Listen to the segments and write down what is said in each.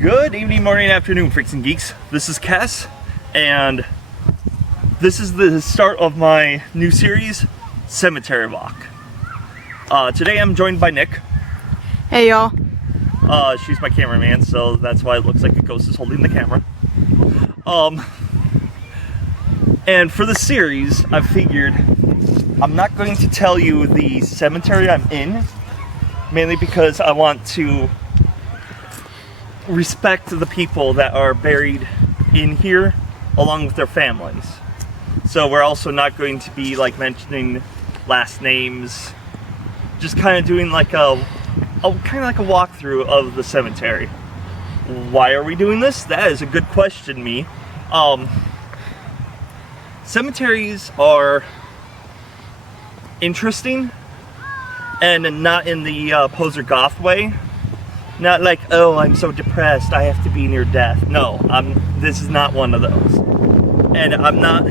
Good evening, morning, afternoon, freaks and geeks. This is Cas, and this is the start of my new series, Cemetery Walk. Today I'm joined by Nick. Hey y'all. She's my cameraman, so that's why it looks like a ghost is holding the camera. And for the series, I figured I'm not going to tell you the cemetery I'm in, mainly because I want to respect the people that are buried in here along with their families. So we're also not going to be like mentioning last names, just kind of doing like a walkthrough of the cemetery. Why are we doing this? That is a good question to me. Cemeteries are interesting, and not in the poser goth way. Not like, oh, I'm so depressed, I have to be near death. No, this is not one of those. And I'm not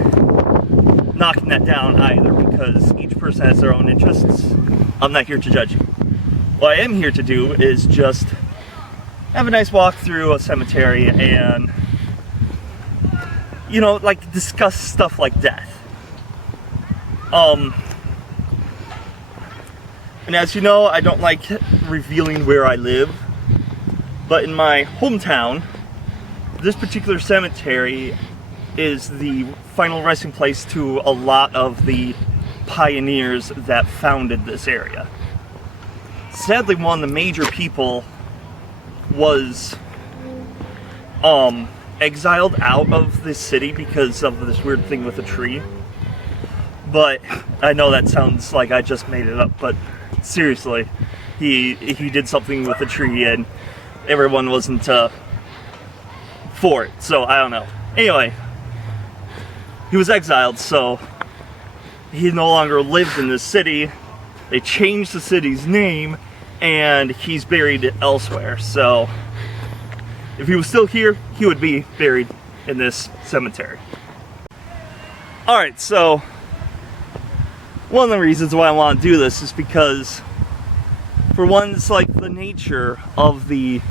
knocking that down either, because each person has their own interests. I'm not here to judge you. What I am here to do is just have a nice walk through a cemetery and, you know, like discuss stuff like death. And as you know, I don't like revealing where I live. But in my hometown, this particular cemetery is the final resting place to a lot of the pioneers that founded this area. Sadly, one of the major people was exiled out of this city because of this weird thing with a tree. But I know that sounds like I just made it up, but seriously, he did something with a tree and everyone wasn't for it, so I don't know. Anyway, he was exiled, so he no longer lived in this city. They changed the city's name, and he's buried elsewhere. So if he was still here, he would be buried in this cemetery. Alright, so one of the reasons why I want to do this is because, for one, it's like the nature of the...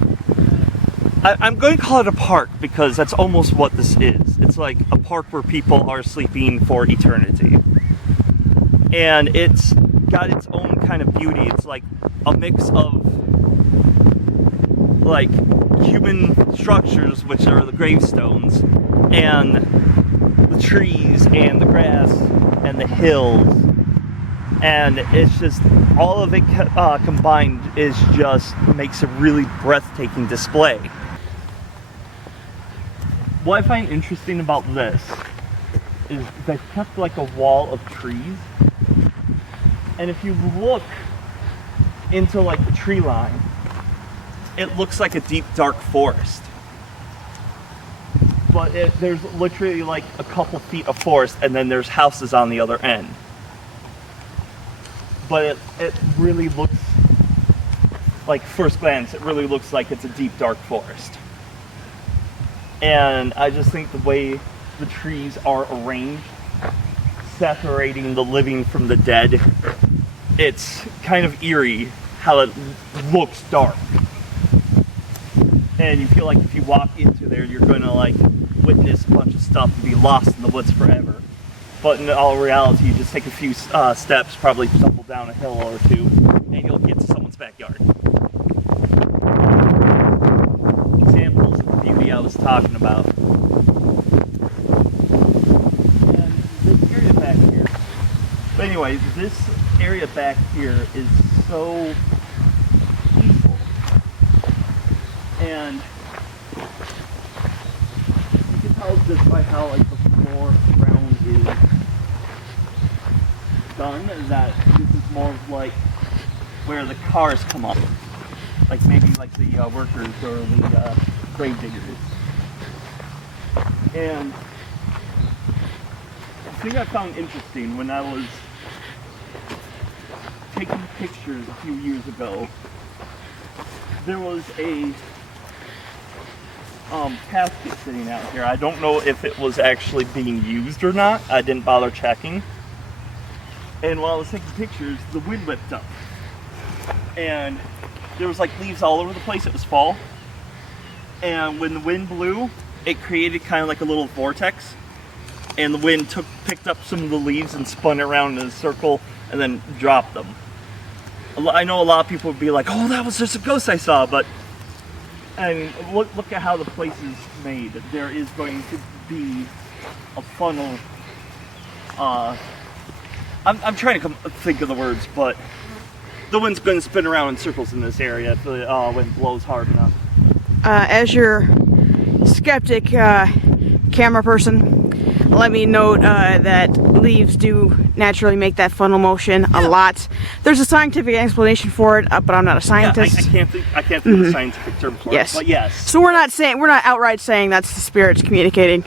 I'm going to call it a park because that's almost what this is. It's like a park where people are sleeping for eternity. And it's got its own kind of beauty. It's like a mix of like human structures, which are the gravestones, and the trees and the grass and the hills. And it's just, all of it combined is just makes a really breathtaking display. What I find interesting about this is they've kept like a wall of trees. And if you look into like the tree line, it looks like a deep dark forest. But there's literally like a couple feet of forest, and then there's houses on the other end. But it really looks, like first glance, it really looks like it's a deep dark forest. And I just think the way the trees are arranged, separating the living from the dead, it's kind of eerie how it looks dark. And you feel like if you walk into there, you're going to like witness a bunch of stuff and be lost in the woods forever. But in all reality, you just take a few steps, probably stumble down a hill or two, and you'll get to someone's backyard. Examples of the beauty I was talking about. And this area back here. But anyway, this area back here is so peaceful. And you can tell just by how like the floor ground is done, that this is more of like where the cars come up, like maybe like the workers or the grave diggers. And the thing I found interesting when I was taking pictures a few years ago, there was a casket sitting out here. I don't know if it was actually being used or not. I didn't bother checking. And while I was taking pictures, the wind whipped up. And there was like leaves all over the place. It was fall. and when the wind blew, it created kind of like a little vortex, and the wind picked up some of the leaves and spun it around in a circle and then dropped them. I know a lot of people would be like, oh, that was just a ghost I saw, but I mean, look at how the place is made. There is going to be a funnel. I'm trying to think of the words, but the wind's going to spin around in circles in this area if the wind blows hard enough. As your skeptic camera person, let me note that leaves do naturally make that funnel motion a lot. There's a scientific explanation for it, but I'm not a scientist. I can't think of a scientific term for it. But yes. So we're not outright saying that's the spirits communicating.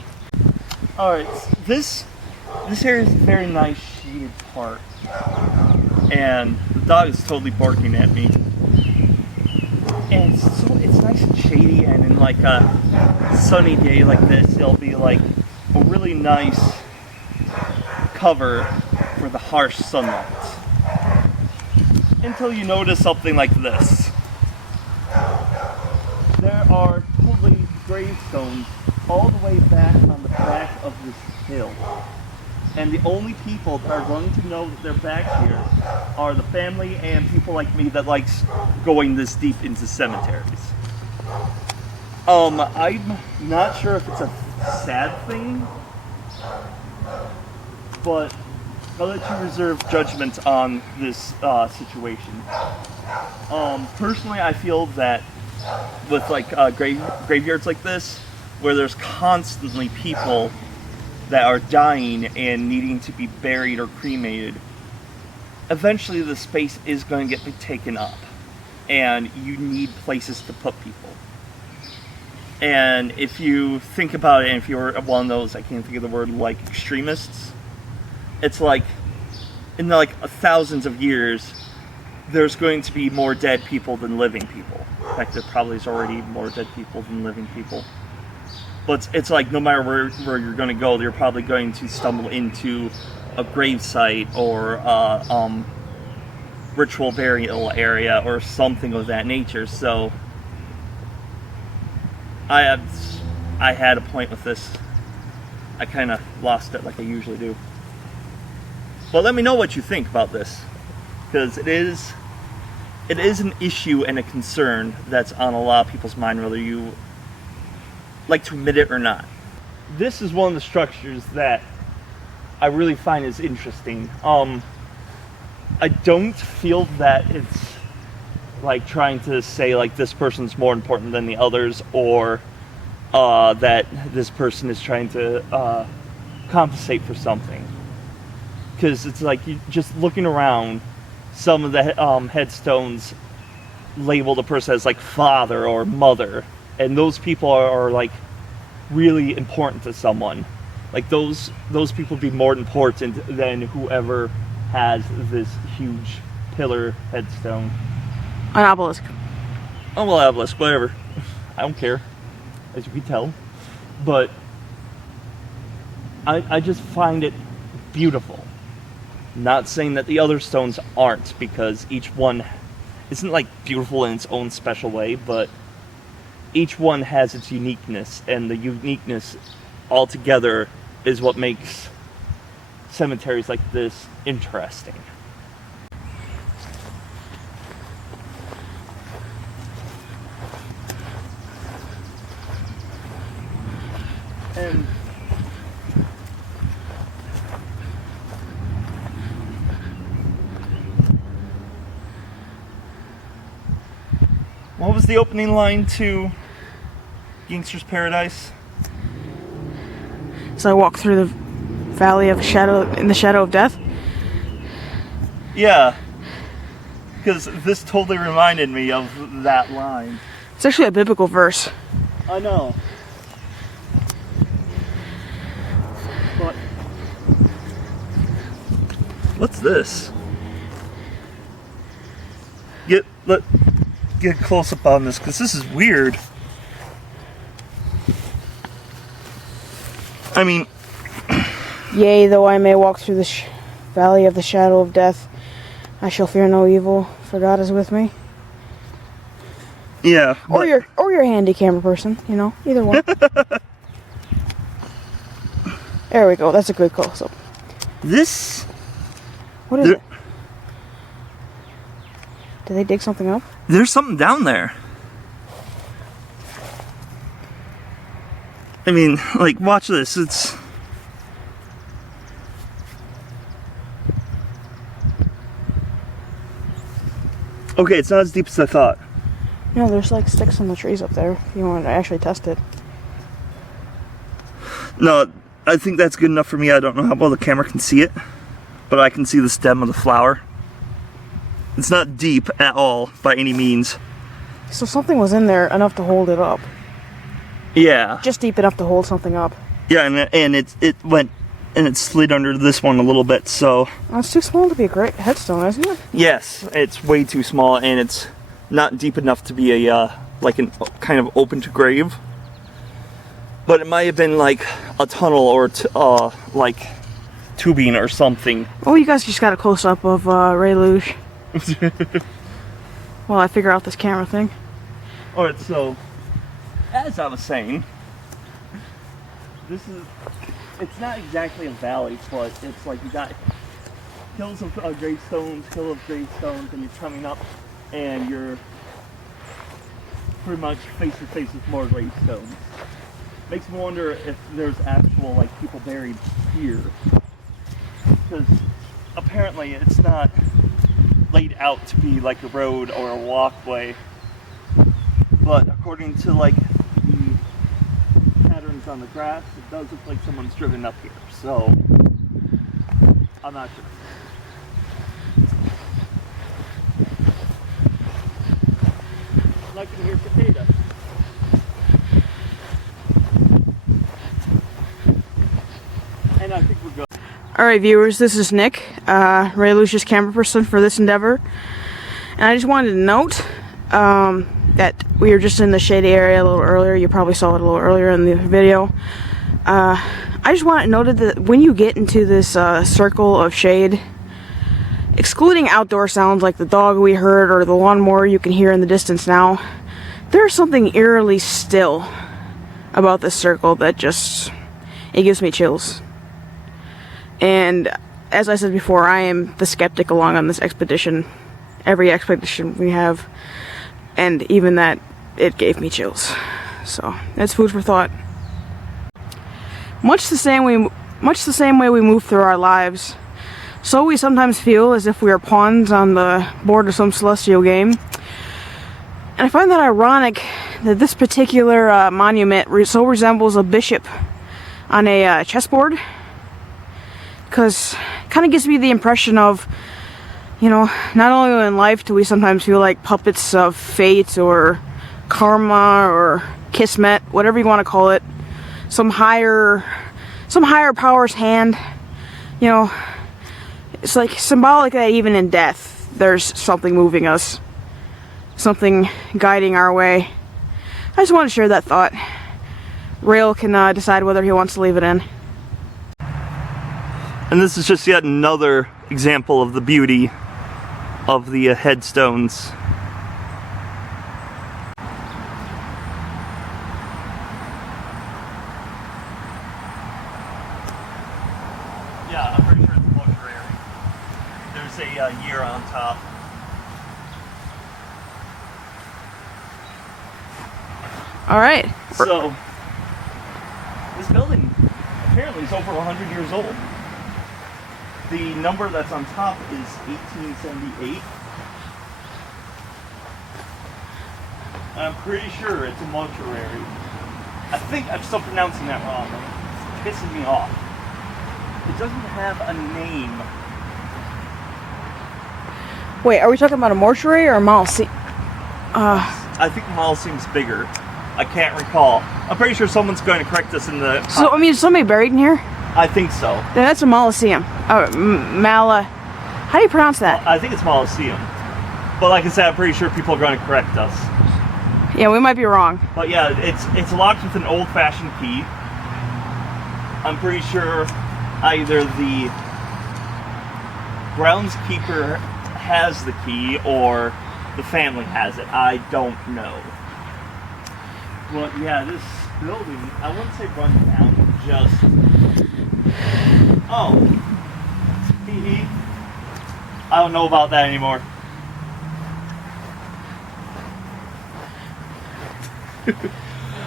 All right, this area is a very nice shaded park, and the dog is totally barking at me. And it's nice and shady, and in like a sunny day like this, it'll be like a really nice cover for the harsh sunlight. Until you notice something like this. There are totally gravestones all the way back on the back of this hill. And the only people that are going to know that they're back here are the family and people like me that likes going this deep into cemeteries. I'm not sure if it's a sad thing, but I'll let you reserve judgment on this situation. Personally, I feel that with like graveyards like this, where there's constantly people that are dying and needing to be buried or cremated, eventually the space is going to get taken up, and you need places to put people. And if you think about it, and if you're one of those, I can't think of the word, like extremists, it's like in like thousands of years, there's going to be more dead people than living people. In fact, there probably is already more dead people than living people. But it's like no matter where you're going to go, you're probably going to stumble into a grave site or a ritual burial area or something of that nature. So I had a point with this. I kind of lost it like I usually do. But let me know what you think about this, because it is an issue and a concern that's on a lot of people's mind, whether you like to admit it or not. This is one of the structures that I really find is interesting. I don't feel that it's like trying to say like this person's more important than the others, or that this person is trying to compensate for something. Because it's like, you just looking around, some of the headstones label the person as like father or mother, and those people are like really important to someone. Like those people would be more important than whoever has this huge pillar headstone. An obelisk. Oh, well, obelisk, whatever. I don't care, as you can tell. But I just find it beautiful. Not saying that the other stones aren't, because each one isn't like beautiful in its own special way, but each one has its uniqueness, and the uniqueness altogether is what makes cemeteries like this interesting. And what was the opening line to Gangster's Paradise? So I walk through the valley of shadow, in the shadow of death. Yeah, because this totally reminded me of that line. It's actually a biblical verse. I know. But what's this? Get a close up on this, because this is weird. I mean, Yea, though I may walk through the valley of the shadow of death, I shall fear no evil, for God is with me. Yeah. Or your handy camera person, you know, either one. There we go. That's a good close-up. This. What is it? Did they dig something up? There's something down there. I mean, like, watch this. It's. Okay, it's not as deep as I thought. No, there's like sticks on the trees up there if you want to actually test it. No, I think that's good enough for me. I don't know how well the camera can see it, but I can see the stem of the flower. It's not deep at all by any means. So something was in there enough to hold it up. Yeah. Just deep enough to hold something up. Yeah, and it went and it slid under this one a little bit, so. Oh, it's too small to be a great headstone, isn't it? Yes, it's way too small, and it's not deep enough to be a like an kind of open to grave. But it might have been like a tunnel or like tubing or something. Oh, you guys just got a close up of Ray Luge. While I figure out this camera thing. Alright, so as I was saying, it's not exactly a valley, but it's like you got hills of gravestones, hill of gravestones, and you're coming up and you're pretty much face to face with more gravestones. Makes me wonder if there's actual like people buried here, because apparently it's not laid out to be like a road or a walkway, but according to like the patterns on the grass, it does look like someone's driven up here, so I'm not sure. I can hear cicada. And I think we're good. Alright viewers, this is Nick, Ray Lucia's camera person for this endeavor. And I just wanted to note that we were just in the shady area a little earlier. You probably saw it a little earlier in the video. I just want to note that when you get into this circle of shade, excluding outdoor sounds like the dog we heard or the lawnmower you can hear in the distance now, there's something eerily still about this circle that just, it gives me chills. And as I said before, I am the skeptic along on this expedition. Every expedition we have, and even that, it gave me chills. So that's food for thought. Much the same way we move through our lives, so we sometimes feel as if we are pawns on the board of some celestial game. And I find that ironic that this particular monument so resembles a bishop on a chessboard. Because it kind of gives me the impression of, you know, not only in life do we sometimes feel like puppets of fate or karma or kismet, whatever you want to call it, some higher power's hand. You know, it's like symbolic that even in death there's something moving us, something guiding our way. I just want to share that thought. Rail can decide whether he wants to leave it in. And this is just yet another example of the beauty of the headstones. Yeah, I'm pretty sure it's a mortuary. There's a year on top. Alright. So, this building apparently is over 100 years old. The number that's on top is 1878. And I'm pretty sure it's a mortuary. I think I'm still pronouncing that wrong. It's pissing me off. It doesn't have a name. Wait, are we talking about a mortuary or a mausoleum? I think the Mausoleum's bigger. I can't recall. I'm pretty sure someone's going to correct us in the... So, I mean, is somebody buried in here? I think so. Then that's a mausoleum. How do you pronounce that? I think it's Mausoleum. But like I said, I'm pretty sure people are going to correct us. Yeah, we might be wrong. But yeah, it's locked with an old-fashioned key. I'm pretty sure either the groundskeeper has the key, or the family has it. I don't know. Well, yeah, this building, I wouldn't say run down, just... Oh. Hee. I don't know about that anymore.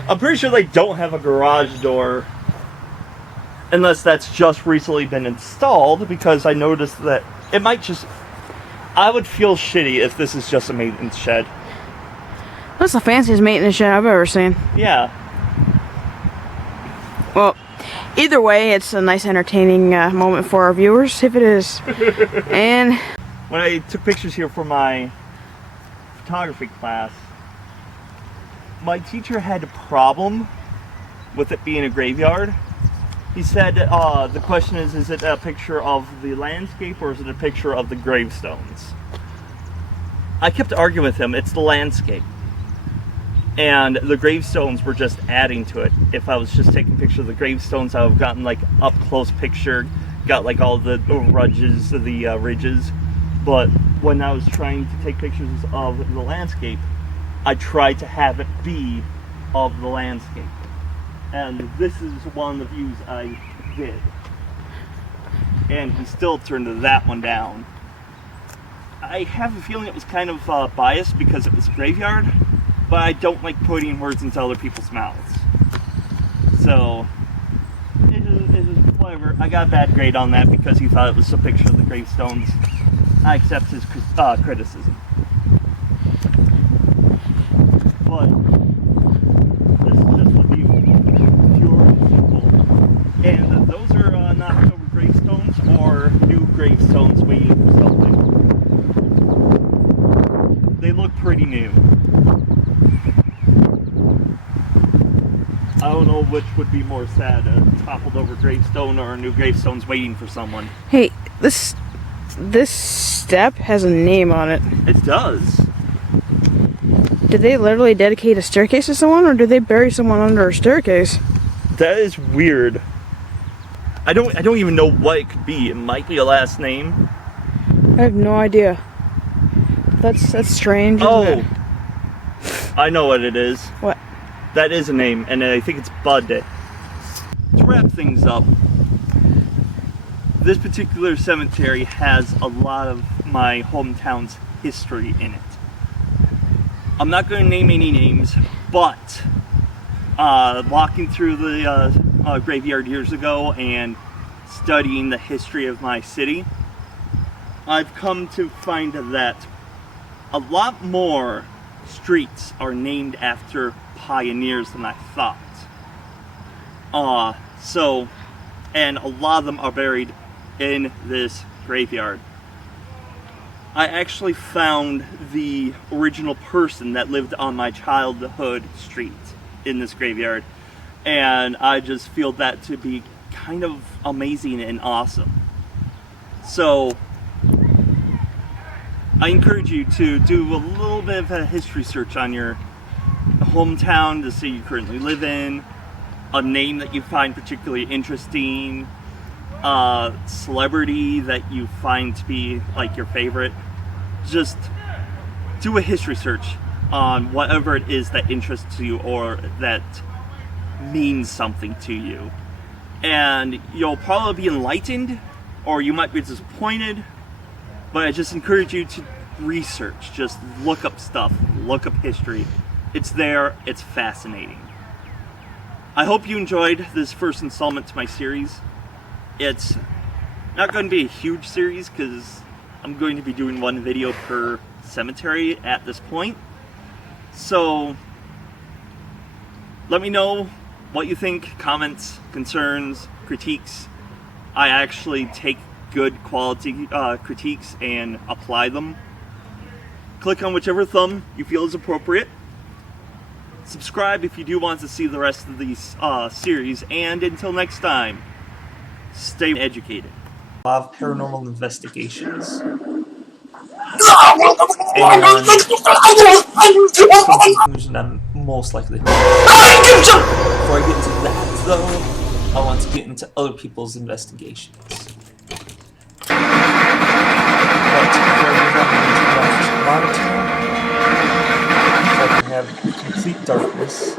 I'm pretty sure they don't have a garage door. Unless that's just recently been installed, because I noticed that it might just... I would feel shitty if this is just a maintenance shed. That's the fanciest maintenance shed I've ever seen. Yeah. Well, either way, it's a nice entertaining moment for our viewers, if it is. And when I took pictures here for my photography class, my teacher had a problem with it being a graveyard. He said, the question is it a picture of the landscape or is it a picture of the gravestones? I kept arguing with him, it's the landscape. And the gravestones were just adding to it. If I was just taking pictures of the gravestones, I would have gotten like up close picture, got like all the ridges, the ridges. But when I was trying to take pictures of the landscape, I tried to have it be of the landscape. And this is one of the views I did. And he still turned that one down. I have a feeling it was kind of biased because it was a graveyard, but I don't like putting words into other people's mouths. So, it is whatever. I got a bad grade on that because he thought it was a picture of the gravestones. I accept his criticism. But, this is just the view. Pure and simple. And those are knocked over gravestones or new gravestones waiting for something. They look pretty new. I don't know which would be more sad, a toppled over gravestone or a new gravestone's waiting for someone. hey, this step has a name on it. It does. Did they literally dedicate a staircase to someone, or did they bury someone under a staircase? That is weird. I don't even know what it could be. It might be a last name. I have no idea. That's strange, isn't it? I know what it is. What? That is a name, and I think it's Bud. To wrap things up, this particular cemetery has a lot of my hometown's history in it. I'm not going to name any names, but walking through the graveyard years ago and studying the history of my city, I've come to find that a lot more streets are named after pioneers than I thought. And a lot of them are buried in this graveyard. I actually found the original person that lived on my childhood street in this graveyard, and I just feel that to be kind of amazing and awesome. So I encourage you to do a little bit of a history search on your hometown, the city you currently live in, a name that you find particularly interesting, a celebrity that you find to be like your favorite. Just do a history search on whatever it is that interests you or that means something to you. And you'll probably be enlightened, or you might be disappointed, but I just encourage you to research. Just look up stuff, look up history. It's there, it's fascinating. I hope you enjoyed this first installment to my series. It's not going to be a huge series because I'm going to be doing one video per cemetery at this point. So let me know what you think, comments, concerns, critiques. I actually take good quality critiques and apply them. Click on whichever thumb you feel is appropriate. Subscribe if you do want to see the rest of these series, and until next time, stay educated. A lot of paranormal investigations. And some conclusion I'm most likely. Before I get into that, though, I want to get into other people's investigations. But before I get into that, complete darkness.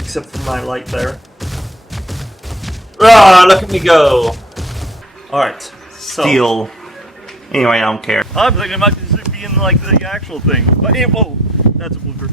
Except for my light there. Ah, look at me go! Alright, so... Steel. Anyway, I don't care. I'm thinking about this being like the actual thing. But, hey, whoa! That's a blooper.